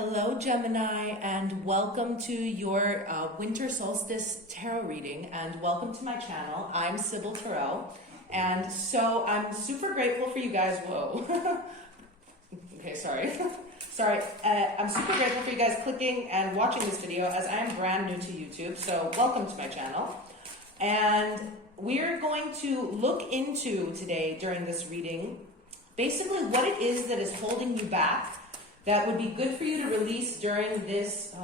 Hello, Gemini, and welcome to your winter solstice tarot reading, and welcome to my channel. I'm Sybil Tarot, and so I'm super grateful for you guys. Whoa. Okay, sorry. Sorry. I'm super grateful for you guys clicking and watching this video, as I am brand new to YouTube, so welcome to my channel. And we're going to look into today, during this reading, basically what it is that is holding you back that would be good for you to release during this,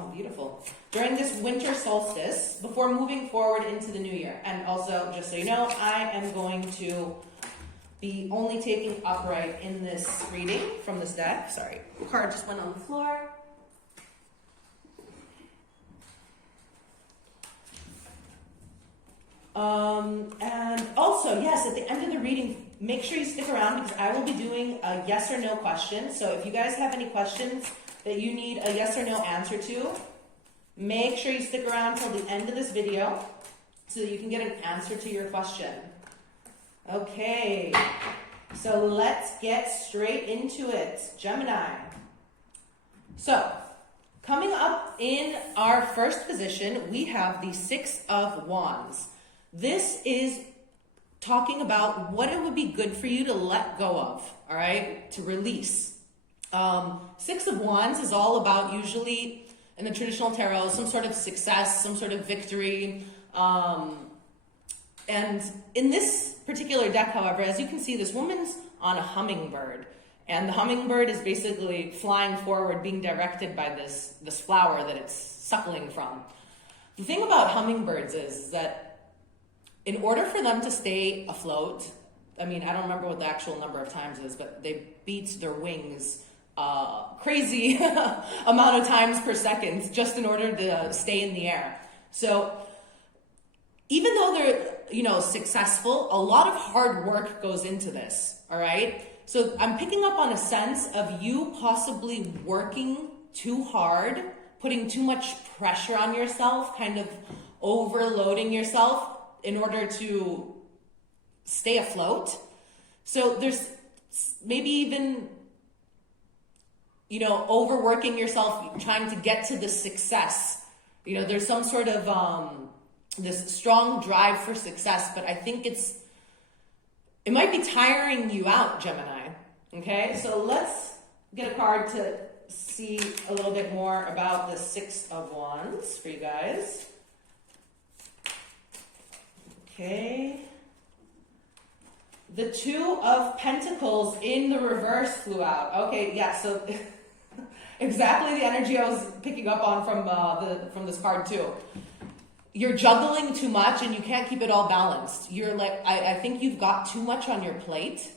during this winter solstice before moving forward into the new year. And also, just so you know, I am going to be only taking upright in this reading from this deck. Sorry, the card just went on the floor. And also, yes, at the end of the reading, make sure you stick around because I will be doing a yes or no question. So if you guys have any questions that you need a yes or no answer to, make sure you stick around till the end of this video so that you can get an answer to your question. Okay, so let's get straight into it. Gemini. So, coming up in our first position, we have the Six of Wands. This is talking about what it would be good for you to let go of, all right, to release. Six of Wands is all about, usually in the traditional tarot, some sort of success, some sort of victory. And in this particular deck, however, as you can see, this woman's on a hummingbird. And the hummingbird is basically flying forward, being directed by this flower that it's suckling from. The thing about hummingbirds is that in order for them to stay afloat, I mean, I don't remember what the actual number of times is, but they beat their wings crazy amount of times per second just in order to stay in the air. So even though they're, successful, a lot of hard work goes into this, all right? So I'm picking up on a sense of you possibly working too hard, putting too much pressure on yourself, kind of overloading yourself in order to stay afloat. So there's maybe even, overworking yourself, trying to get to the success. There's some sort of this strong drive for success, but I think it might be tiring you out, Gemini. Okay, so let's get a card to see a little bit more about the Six of Wands for you guys. Okay. The Two of Pentacles in the reverse flew out. Okay, yeah, so exactly the energy I was picking up on from this card too. You're juggling too much and you can't keep it all balanced. You're like, I think you've got too much on your plate.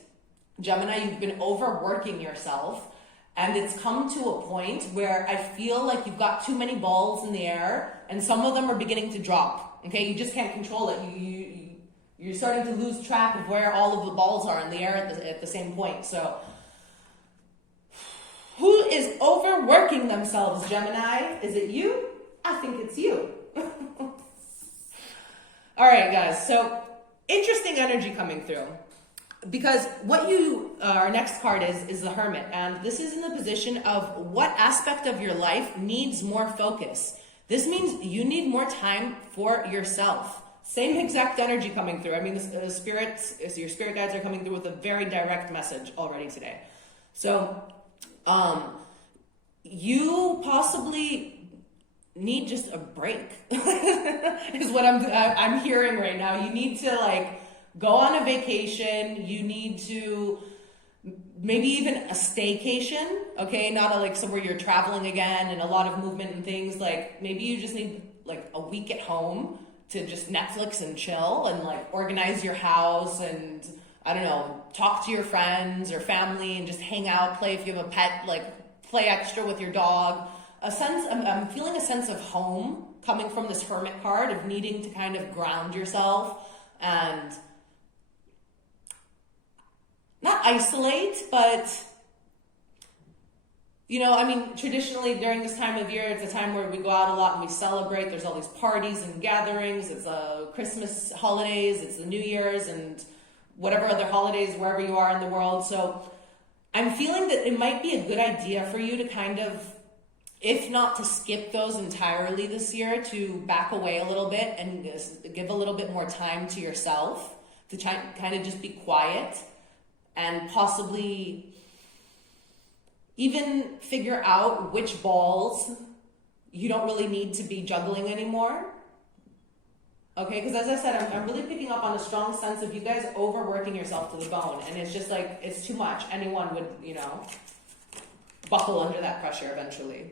Gemini, you've been overworking yourself, and it's come to a point where I feel like you've got too many balls in the air and some of them are beginning to drop. Okay, you just can't control it. You're starting to lose track of where all of the balls are in the air at the same point. So, who is overworking themselves, Gemini? Is it you? I think it's you. All right, guys. So, interesting energy coming through. Because what our next card is the Hermit. And this is in the position of what aspect of your life needs more focus. This means you need more time for yourself. Same exact energy coming through. I mean, your spirit guides are coming through with a very direct message already today. So, you possibly need just a break, is what I'm hearing right now. You need to go on a vacation. You need to maybe even a staycation, okay? Not somewhere you're traveling again and a lot of movement and things. Maybe you just need a week at home to just Netflix and chill and organize your house and, I don't know, talk to your friends or family and just hang out, play if you have a pet, play extra with your dog. I'm feeling a sense of home coming from this Hermit card, of needing to kind of ground yourself and not isolate, but, traditionally during this time of year, it's a time where we go out a lot and we celebrate. There's all these parties and gatherings. It's Christmas holidays, it's the New Year's, and whatever other holidays, wherever you are in the world. So I'm feeling that it might be a good idea for you to kind of if not to skip those entirely this year, to back away a little bit and give a little bit more time to yourself, to kind of just be quiet and possibly even figure out which balls you don't really need to be juggling anymore. Okay, because as I said, I'm really picking up on a strong sense of you guys overworking yourself to the bone, and it's just like, it's too much. Anyone would, you know, buckle under that pressure eventually.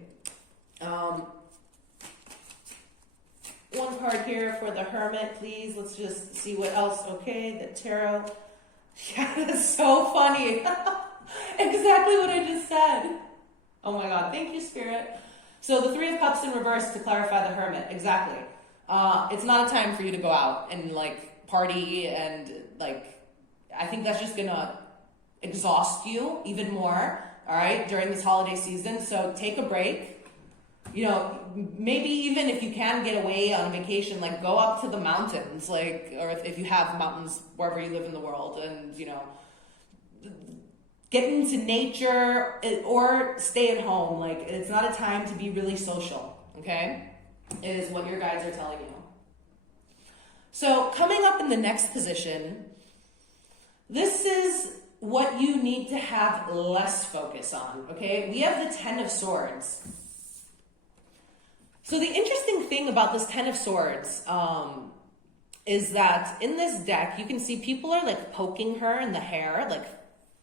One card here for the Hermit, please. Let's just see what else. Okay, the Tarot. Yeah, that's so funny. Exactly what I just said. Oh my God, thank you, Spirit. So the Three of Cups in reverse to clarify the Hermit. Exactly. It's not a time for you to go out and like party and like, I think that's just gonna exhaust you even more, all right, during this holiday season. So take a break. You know, maybe even if you can get away on vacation, like go up to the mountains, like, or if you have mountains wherever you live in the world, and, you know, get into nature or stay at home. Like, it's not a time to be really social, okay? Is what your guides are telling you. So coming up in the next position, this is what you need to have less focus on, okay? We have the Ten of Swords. So the interesting thing about this Ten of Swords is that in this deck, you can see people are like poking her in the hair, like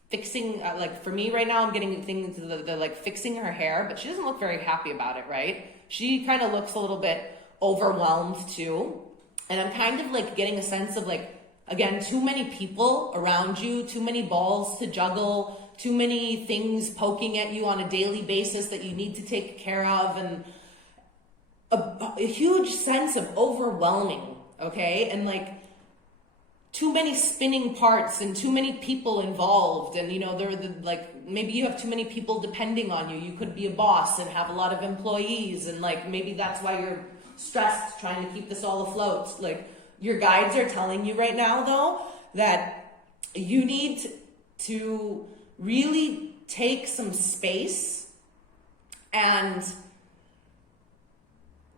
fixing, like for me right now, I'm getting things that like fixing her hair, but she doesn't look very happy about it, right? She kind of looks a little bit overwhelmed too. And I'm kind of like getting a sense of like, again, too many people around you, too many balls to juggle, too many things poking at you on a daily basis that you need to take care of, and a huge sense of overwhelming, okay? And like too many spinning parts and too many people involved. And, you know, like maybe you have too many people depending on you. You could be a boss and have a lot of employees, and like maybe that's why you're stressed trying to keep this all afloat. Like your guides are telling you right now though that you need to really take some space and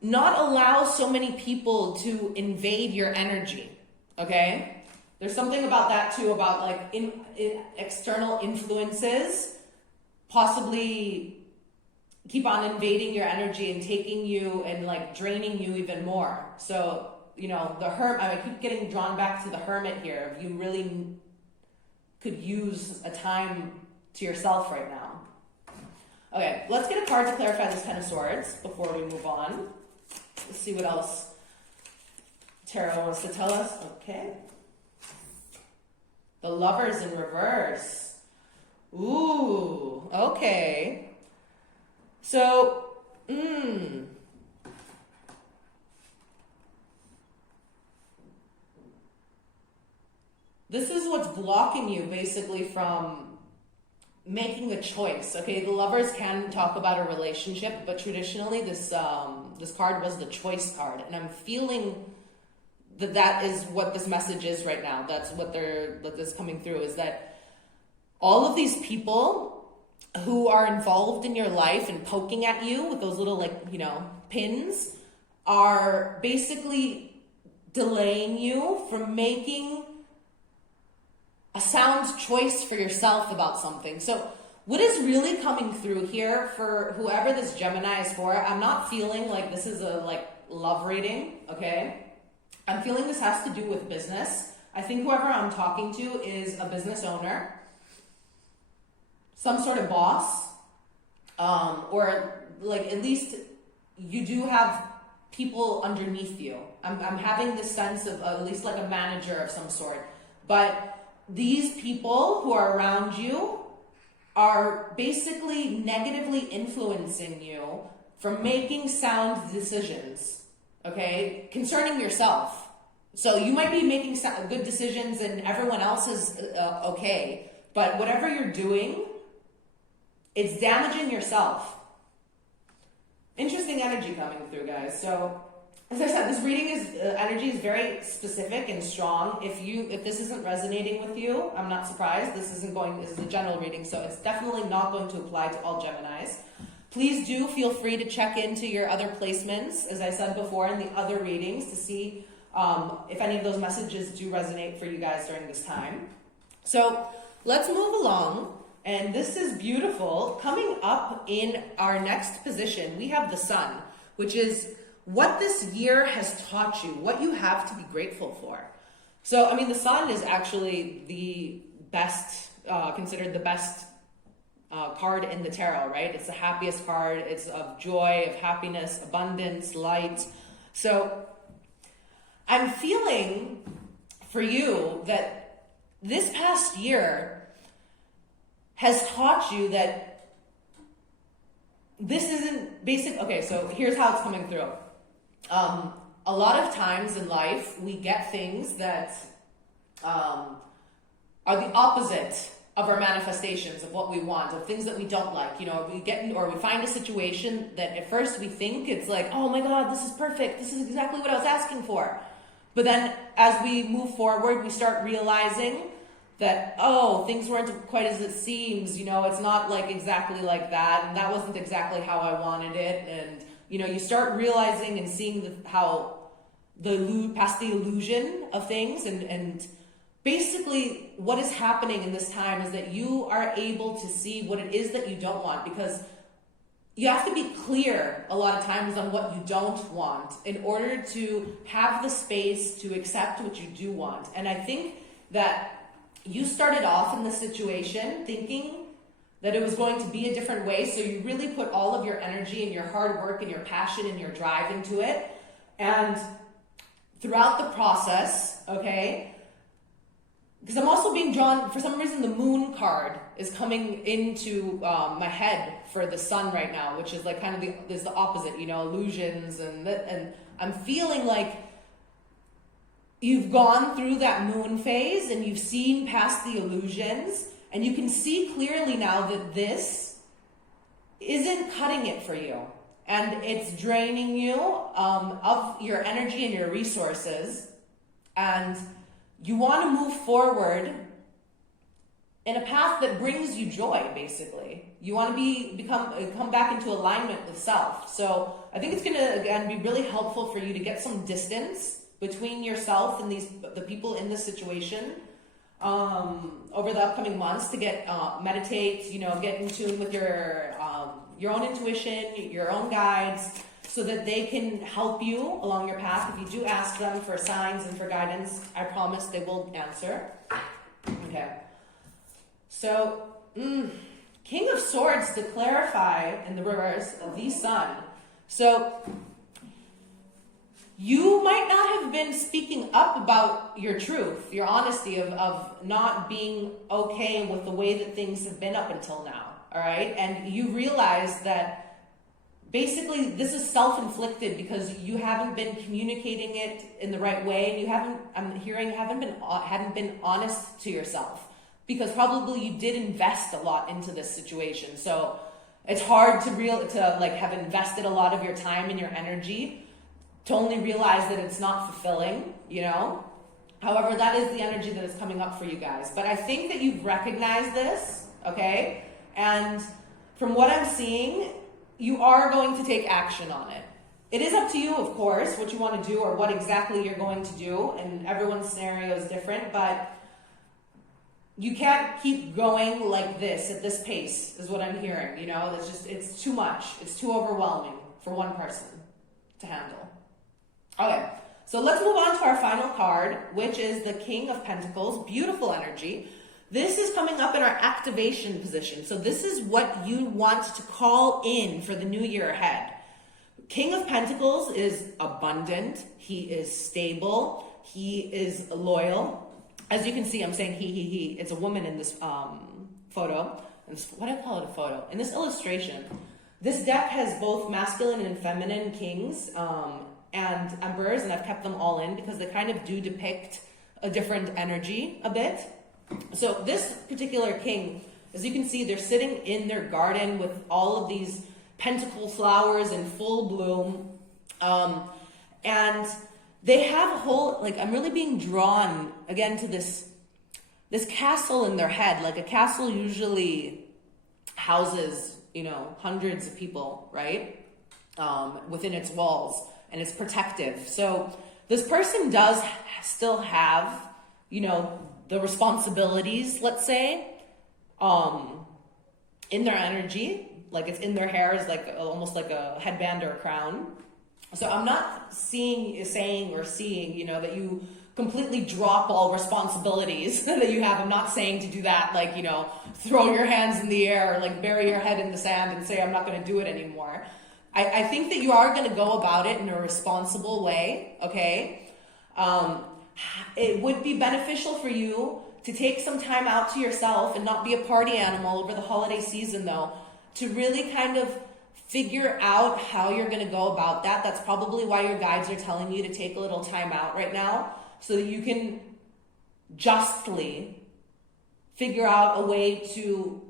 not allow so many people to invade your energy, okay? There's something about that too, about like in external influences possibly keep on invading your energy and taking you and like draining you even more. So, you know, the Hermit, I keep getting drawn back to the Hermit here. You really could use a time to yourself right now. Okay, let's get a card to clarify this Ten of Swords before we move on. Let's see what else Tarot wants to tell us. Okay. The Lovers in reverse. Ooh, okay. So, this is what's blocking you basically from making a choice. Okay, the Lovers can talk about a relationship, but traditionally this this card was the choice card, and I'm feeling that is what this message is right now. That's what is coming through, is that all of these people who are involved in your life and poking at you with those little, like, you know, pins are basically delaying you from making a sound choice for yourself about something. So what is really coming through here for whoever this Gemini is for, I'm not feeling like this is a like love reading, okay? I'm feeling this has to do with business. I think whoever I'm talking to is a business owner, some sort of boss, or like at least you do have people underneath you. I'm having this sense of at least like a manager of some sort. But these people who are around you are basically negatively influencing you from making sound decisions, okay, concerning yourself. So you might be making good decisions and everyone else is okay, but whatever you're doing, it's damaging yourself. Interesting energy coming through, guys. So, as I said, this reading is energy is very specific and strong. If this isn't resonating with you, I'm not surprised. This is a general reading, so it's definitely not going to apply to all Geminis. Please do feel free to check into your other placements, as I said before, in the other readings to see if any of those messages do resonate for you guys during this time. So let's move along. And this is beautiful. Coming up in our next position, we have the sun, which is what this year has taught you, what you have to be grateful for. So, I mean, the sun is actually the best, considered the best card in the tarot, right? It's the happiest card. It's of joy, of happiness, abundance, light. So I'm feeling for you that this past year has taught you that this isn't basic. Okay, so here's how it's coming through. A lot of times in life, we get things that are the opposite of our manifestations of what we want, of things that we don't like. You know, we get in, or we find a situation that at first we think it's like, oh my God, this is perfect. This is exactly what I was asking for. But then as we move forward, we start realizing that, oh, things weren't quite as it seems. You know, it's not like exactly like that. And that wasn't exactly how I wanted it. And, you know, you start realizing and seeing past the illusion of things, and basically what is happening in this time is that you are able to see what it is that you don't want, because you have to be clear a lot of times on what you don't want in order to have the space to accept what you do want. And I think that you started off in this situation thinking that it was going to be a different way, so you really put all of your energy and your hard work and your passion and your drive into it. And throughout the process, okay, because I'm also being drawn, for some reason the moon card is coming into my head for the sun right now, which is like kind of the opposite, you know, illusions, and I'm feeling like you've gone through that moon phase and you've seen past the illusions, and you can see clearly now that this isn't cutting it for you, and it's draining you of your energy and your resources, and you want to move forward in a path that brings you joy, basically. You want to come back into alignment with self. So I think it's going to, again, be really helpful for you to get some distance between yourself and the people in this situation over the upcoming months, to get meditate, you know, get in tune with your own intuition, your own guides, so that they can help you along your path. If you do ask them for signs and for guidance, I promise they will answer. Okay. So, King of Swords, to clarify in the reverse, the Sun. So, you might not have been speaking up about your truth, your honesty of not being okay with the way that things have been up until now, all right? And you realize that basically this is self-inflicted because you haven't been communicating it in the right way, and hadn't been honest to yourself, because probably you did invest a lot into this situation. So it's hard to have invested a lot of your time and your energy to only realize that it's not fulfilling, you know? However, that is the energy that is coming up for you guys. But I think that you've recognized this, okay? And from what I'm seeing, you are going to take action on it. It is up to you, of course, what you want to do or what exactly you're going to do, and everyone's scenario is different, but you can't keep going like this at this pace, is what I'm hearing, you know? It's too much. It's too overwhelming for one person to handle. Okay, so let's move on to our final card, which is the King of Pentacles. Beautiful energy. This is coming up in our activation position. So this is what you want to call in for the new year ahead. King of Pentacles is abundant. He is stable. He is loyal. As you can see, I'm saying he. It's a woman in this photo. What do I call it, a photo? In this illustration, this deck has both masculine and feminine kings and emperors, and I've kept them all in because they kind of do depict a different energy a bit. So this particular king, as you can see, they're sitting in their garden with all of these pentacle flowers in full bloom. And they have a whole, I'm really being drawn again to this castle in their head. Like a castle usually houses hundreds of people, right? Within its walls, and it's protective. So this person does still have, the responsibilities, let's say, in their energy, like it's in their hair, is like almost like a headband or a crown. So I'm not saying that you completely drop all responsibilities that you have. I'm not saying to do that, like, throw your hands in the air, or like bury your head in the sand and say, I'm not going to do it anymore. I think that you are going to go about it in a responsible way, okay? It would be beneficial for you to take some time out to yourself and not be a party animal over the holiday season, though, to really kind of figure out how you're going to go about that. That's probably why your guides are telling you to take a little time out right now, so that you can justly figure out a way to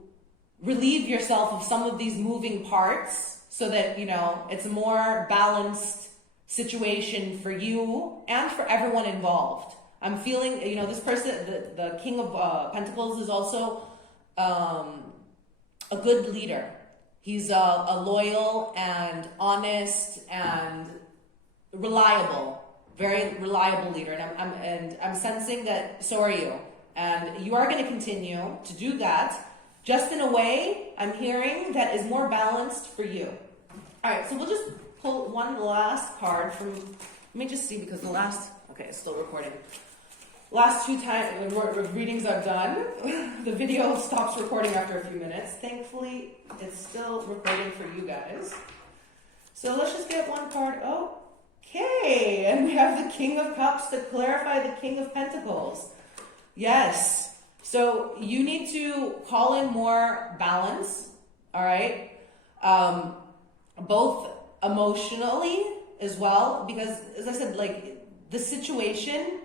relieve yourself of some of these moving parts, so that, it's a more balanced situation for you and for everyone involved. I'm feeling, this person, the King of Pentacles, is also a good leader. He's a loyal and honest and reliable, very reliable leader. And I'm sensing that so are you. And you are going to continue to do that, just in a way, I'm hearing, that is more balanced for you. All right, so we'll just pull one last card from, let me just see, because it's still recording. Last two readings I've done, the video stops recording after a few minutes. Thankfully, it's still recording for you guys. So let's just get one card. Okay, and we have the King of Cups to clarify the King of Pentacles. Yes, so you need to call in more balance, all right? Both emotionally as well, because as I said, like, the situation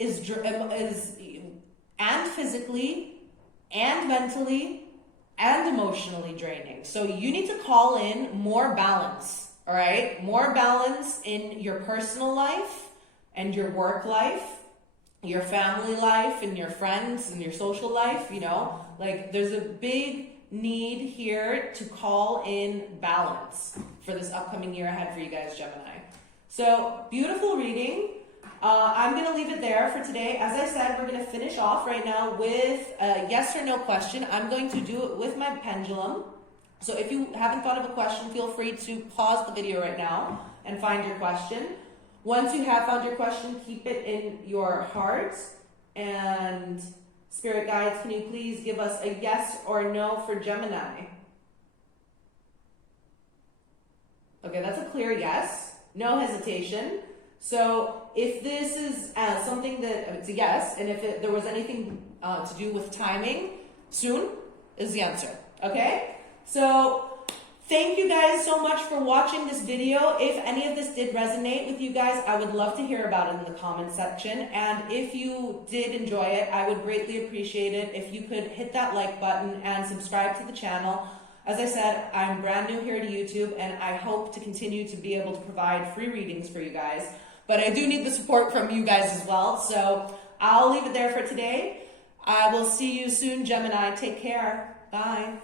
is and physically and mentally and emotionally draining. So you need to call in more balance, all right? More balance in your personal life and your work life, your family life and your friends and your social life, like there's a big need here to call in balance for this upcoming year ahead for you guys, Gemini. So beautiful reading. I'm going to leave it there for today. As I said, we're going to finish off right now with a yes or no question. I'm going to do it with my pendulum. So if you haven't thought of a question, feel free to pause the video right now and find your question. Once you have found your question, keep it in your heart. And Spirit Guides, can you please give us a yes or no for Gemini? Okay, that's a clear yes. No hesitation. So if this is something that, it's a yes, and if there was anything to do with timing, soon is the answer, okay? So thank you guys so much for watching this video. If any of this did resonate with you guys, I would love to hear about it in the comment section. And if you did enjoy it, I would greatly appreciate it if you could hit that like button and subscribe to the channel. As I said, I'm brand new here to YouTube, and I hope to continue to be able to provide free readings for you guys. But I do need the support from you guys as well. So I'll leave it there for today. I will see you soon, Gemini. Take care. Bye.